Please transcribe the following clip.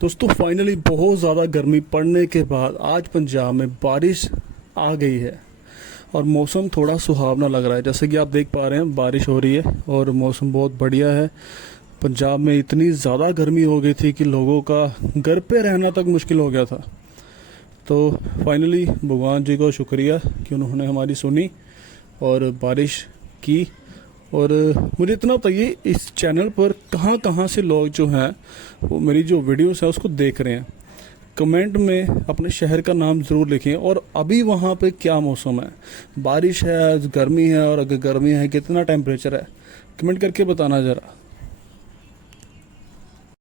दोस्तों फाइनली बहुत ज़्यादा गर्मी पड़ने के बाद आज पंजाब में बारिश आ गई है और मौसम थोड़ा सुहावना लग रहा है। जैसे कि आप देख पा रहे हैं बारिश हो रही है और मौसम बहुत बढ़िया है। पंजाब में इतनी ज़्यादा गर्मी हो गई थी कि लोगों का घर पे रहना तक मुश्किल हो गया था। तो फाइनली भगवान जी को शुक्रिया कि उन्होंने हमारी सुनी और बारिश की। और मुझे इतना बताइए इस चैनल पर कहाँ कहाँ से लोग जो हैं वो मेरी जो वीडियोस है उसको देख रहे हैं। कमेंट में अपने शहर का नाम ज़रूर लिखें और अभी वहाँ पे क्या मौसम है, बारिश है, गर्मी है, और अगर गर्मी है कितना टेम्परेचर है, कमेंट करके बताना ज़रा।